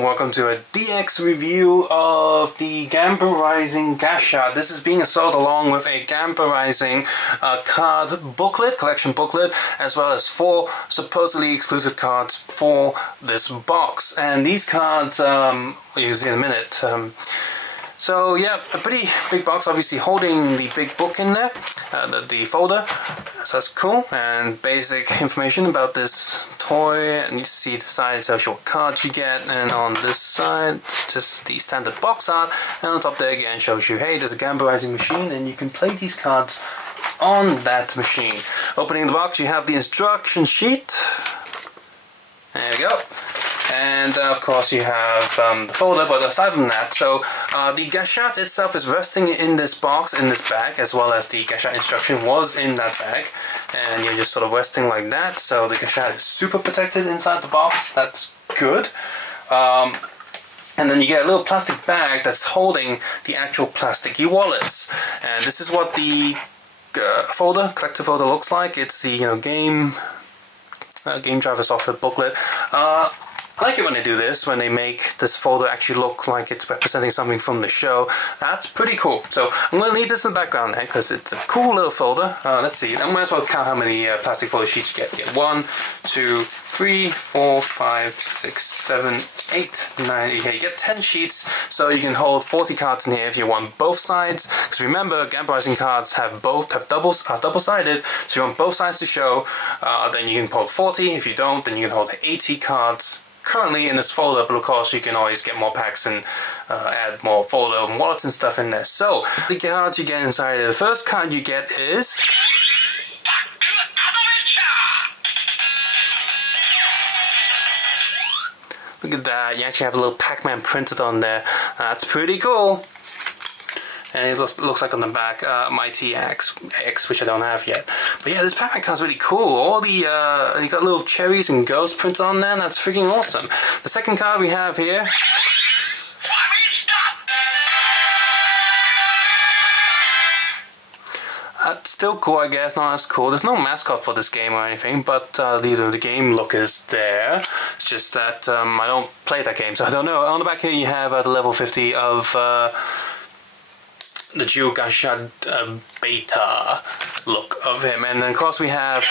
and welcome to a DX review of the Ganbarizing Gashat. This is being sold along with a Ganbarizing card booklet, collection booklet, as well as 4 supposedly exclusive cards for this box. And these cards, you'll see in a minute. So yeah, a pretty big box, obviously holding the big book in there, the folder, so that's cool, and basic information about this toy, and you see the side tells you what cards you get, and on this side, just the standard box art, and on top there again shows you, hey, there's a Ganbarizing machine, and you can play these cards on that machine. Opening the box, you have the instruction sheet, there we go. And of course you have the folder, but aside from that, so the Gashat itself is resting in this box, in this bag, as well as the Gashat instruction was in that bag, and you're just sort of resting like that, so the Gashat is super protected inside the box. That's good. And then you get a little plastic bag that's holding the actual plastic e-wallets, and this is what the folder, collector folder looks like. It's the game driver software booklet. I like it when they do this, when they make this folder actually look like it's representing something from the show. That's pretty cool. So I'm going to leave this in the background there because it's a cool little folder. Let's see, I might as well count how many plastic folder sheets you get. You get 1, 2, 3, 4, 5, 6, 7, 8, 9. Okay, you get 10 sheets, so you can hold 40 cards in here if you want both sides. Because remember, Ganbarizing cards are double-sided, so if you want both sides to show, then you can hold 40. If you don't, then you can hold 80 cards currently in this folder, but of course you can always get more packs and add more folder and wallets and stuff in there. So the cards you get inside, the first card you get is look at that, you actually have a little Pac-Man printed on there. That's pretty cool. And it looks like on the back, Mighty X, which I don't have yet. But yeah, this Pac-Man card's really cool. All the, you got little cherries and ghosts printed on there, and that's freaking awesome. The second card we have here. That's still cool, I guess, not as cool. There's no mascot for this game or anything, but the game look is there. It's just that I don't play that game, so I don't know. On the back here you have the level 50 of the Dual Gashat beta look of him, and then of course we have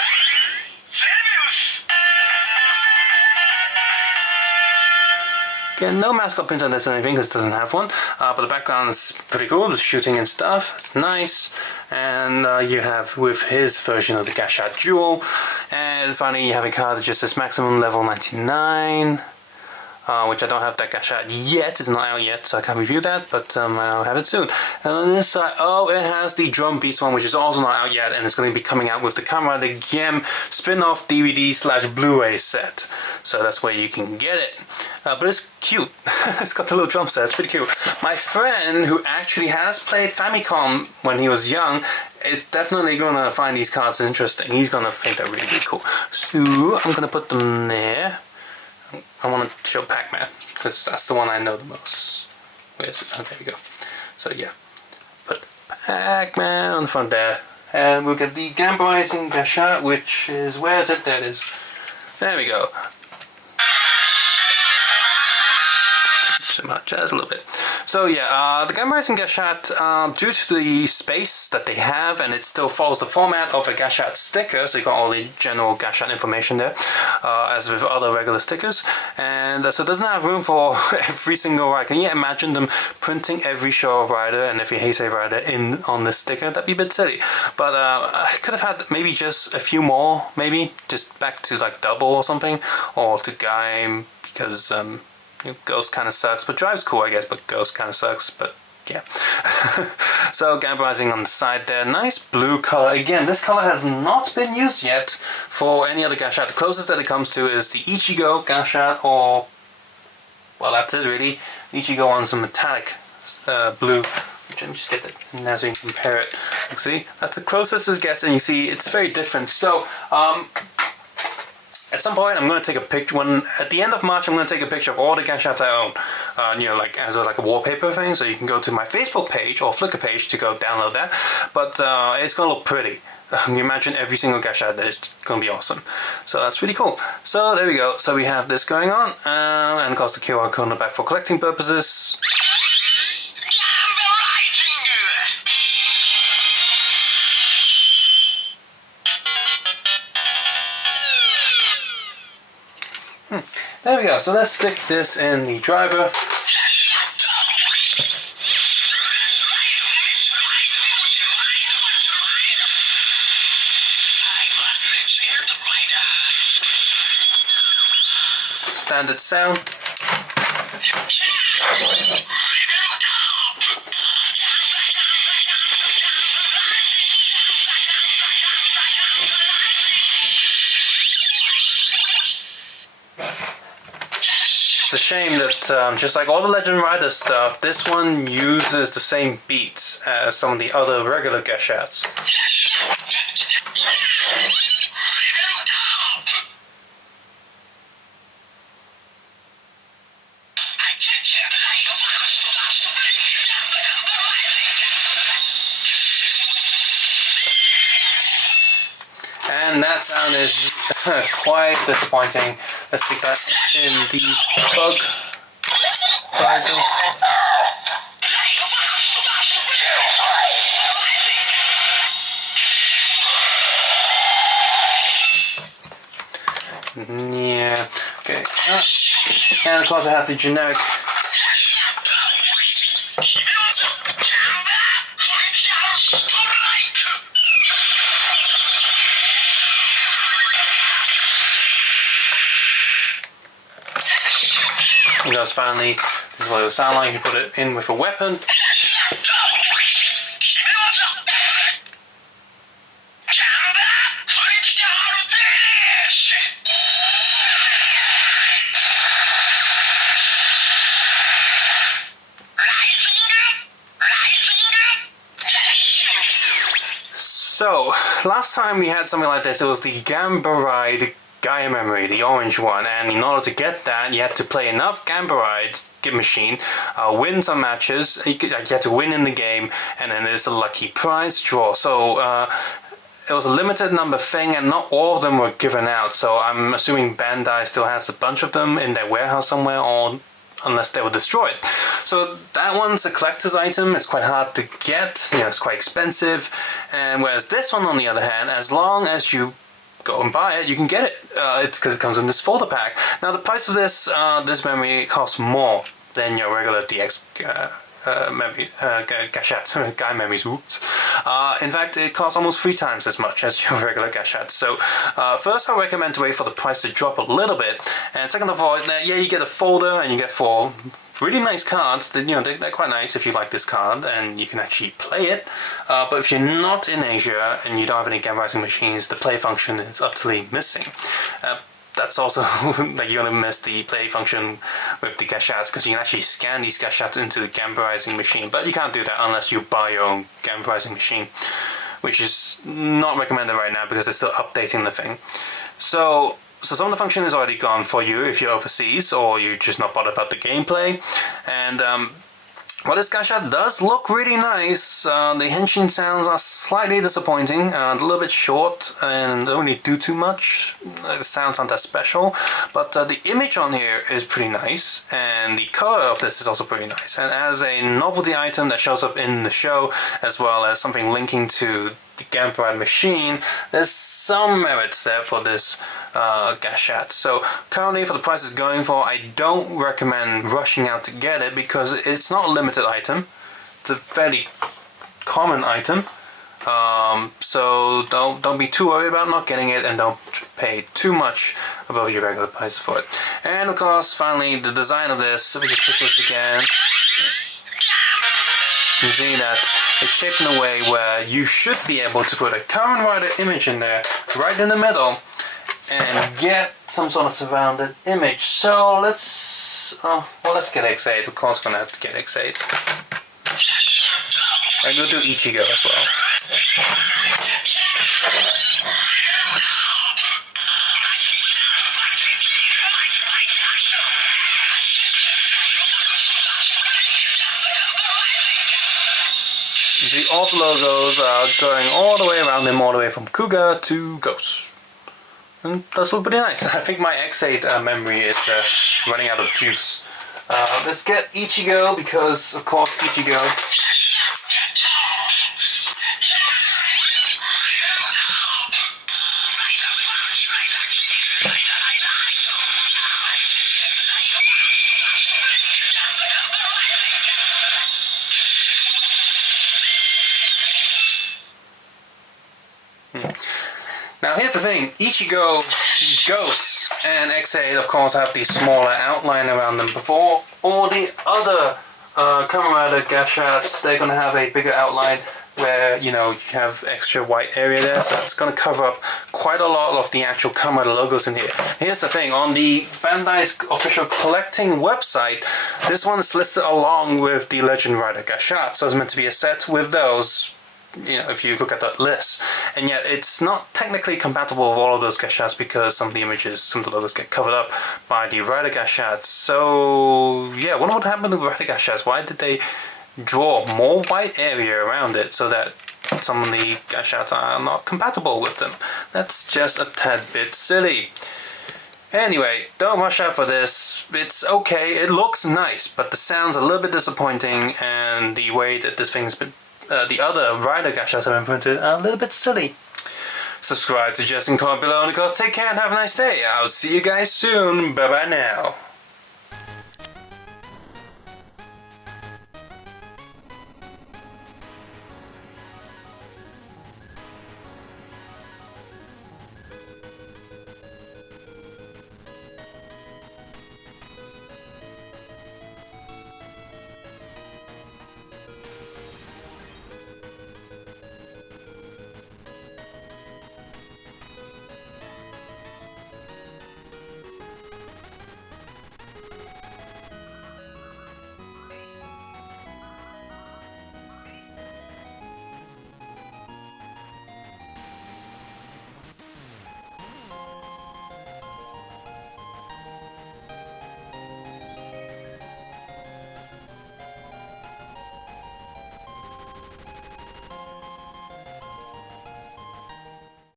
again no mascot print on this or anything because it doesn't have one, but the background's pretty cool, the shooting and stuff, it's nice, and you have with his version of the Gashat Dual, and finally you have a card that just says maximum level 99. Which I don't have that Gashat yet, it's not out yet, so I can't review that, but I'll have it soon. And on this side, it has the drum beats one, which is also not out yet, and it's going to be coming out with the Kamnen game spin-off DVD/Blu-ray set. So that's where you can get it. But it's cute. It's got the little drum set, it's pretty cute. My friend, who actually has played Famicom when he was young, is definitely going to find these cards interesting. He's going to think they're really, really cool. So I'm going to put them there. I want to show Pac-Man because that's the one I know the most. Where is it? Oh, there we go. So yeah, put Pac-Man on the front there, and we'll get the Ganbarizing Gashat, which is, where is it? There it is. There we go. So much, just a little bit. So yeah, the Ganbarizing Gashat, due to the space that they have, and it still follows the format of a Gashat sticker, so you got all the general Gashat information there, as with other regular stickers, and so it doesn't have room for every single rider. Can you imagine them printing every Show of Rider and every Heisei Rider in on this sticker? That'd be a bit silly. But I could have had maybe just a few more, maybe just back to like double or something, or to Guy, because Ghost kind of sucks, but Drive's cool, I guess, but Ghost kind of sucks, but yeah. So Ganbarizing on the side there, nice blue color. Again, this color has not been used yet for any other Gashat. The closest that it comes to is the Ichigo Gashat, or, well, that's it really. Ichigo on some metallic blue. Let me just get that now so you can compare it. See, that's the closest it gets, and you see it's very different. So, At some point, I'm going to take a picture. At the end of March, I'm going to take a picture of all the Gashats I own. Like as a wallpaper thing. So you can go to my Facebook page or Flickr page to go download that. But it's going to look pretty. You imagine every single Gashat. It's going to be awesome. So that's really cool. So there we go. So we have this going on, and of course the QR code on the back for collecting purposes. There we go, so let's stick this in the driver. Standard sound. It's a shame that just like all the Legend Rider stuff, this one uses the same beats as some of the other regular Gashats. And that sound is quite disappointing. Let's stick that in the bug visor. Yeah, okay. And of course it has the generic because finally, this is what it will sound like. You put it in with a weapon. So, last time we had something like this, it was the Ganbarizing Gaia memory, the orange one, and in order to get that, you had to play enough Ganbarizing machine, win some matches, you had to win in the game, and then there's a lucky prize draw. So it was a limited number thing, and not all of them were given out, so I'm assuming Bandai still has a bunch of them in their warehouse somewhere, or unless they were destroyed. So that one's a collector's item. It's quite hard to get, it's quite expensive, and whereas this one on the other hand, as long as you go and buy it, you can get it. It's because it comes in this folder pack. Now the price of this memory costs more than your regular DX memory, Gashat, Gaia memories, whoops. In fact, it costs almost 3 times as much as your regular Gashat. So first I recommend to wait for the price to drop a little bit, and second of all, yeah, you get a folder and you get 4 really nice cards. They're quite nice if you like this card and you can actually play it. But if you're not in Asia and you don't have any Ganbarizing machines, the play function is utterly missing. That's also like you're gonna miss the play function with the Gashats, because you can actually scan these Gashats into the Ganbarizing machine, but you can't do that unless you buy your own Ganbarizing machine, which is not recommended right now because they're still updating the thing. So some of the function is already gone for you if you're overseas or you're just not bothered about the gameplay. And well, this Gashat does look really nice. The henshin sounds are slightly disappointing, a little bit short and don't really do too much. The sounds aren't that special, but the image on here is pretty nice, and the color of this is also pretty nice. And as a novelty item that shows up in the show, as well as something linking to the Ganbarizing machine, there's some merits there for this Gashat. So currently, for the price it's going for, I don't recommend rushing out to get it because it's not a limited item. It's a fairly common item. So don't be too worried about not getting it, and don't pay too much above your regular price for it. And of course, finally, the design of this. If we just push this again, you see that it's shaped in a way where you should be able to put a Kamen Rider image in there, right in the middle, and get some sort of surrounded image. So let's get X8. Of course, we're gonna have to get X8. And we'll do Ichigo as well. You see all the logos are going all the way around him, all the way from Cougar to Ghost. And that's look pretty nice. I think my X8 memory is running out of juice. Let's get Ichigo, because of course Ichigo. Now here's the thing, Ichigo, Ghost and X8 of course have the smaller outline around them. Before all the other Kamen Rider Gashats, they're going to have a bigger outline where, you know, you have extra white area there, so it's going to cover up quite a lot of the actual Kamen Rider logos in here. Here's the thing, on the Bandai's official collecting website, this one's listed along with the Legend Rider Gashat, so it's meant to be a set with those. You know, if you look at that list, and yet it's not technically compatible with all of those Gashats because some of the images, some of the logos get covered up by the Rider Gashats. So yeah, I wonder what happened to the Rider Gashats. Why did they draw more white area around it so that some of the Gashats are not compatible with them? That's just a tad bit silly. Anyway, don't rush out for this. It's okay, it looks nice, but the sound's a little bit disappointing, and the way that this thing's been the other Rider Gashats have been printed are a little bit silly. Subscribe, suggest, and comment below, and of course take care and have a nice day. I'll see you guys soon. Bye bye now.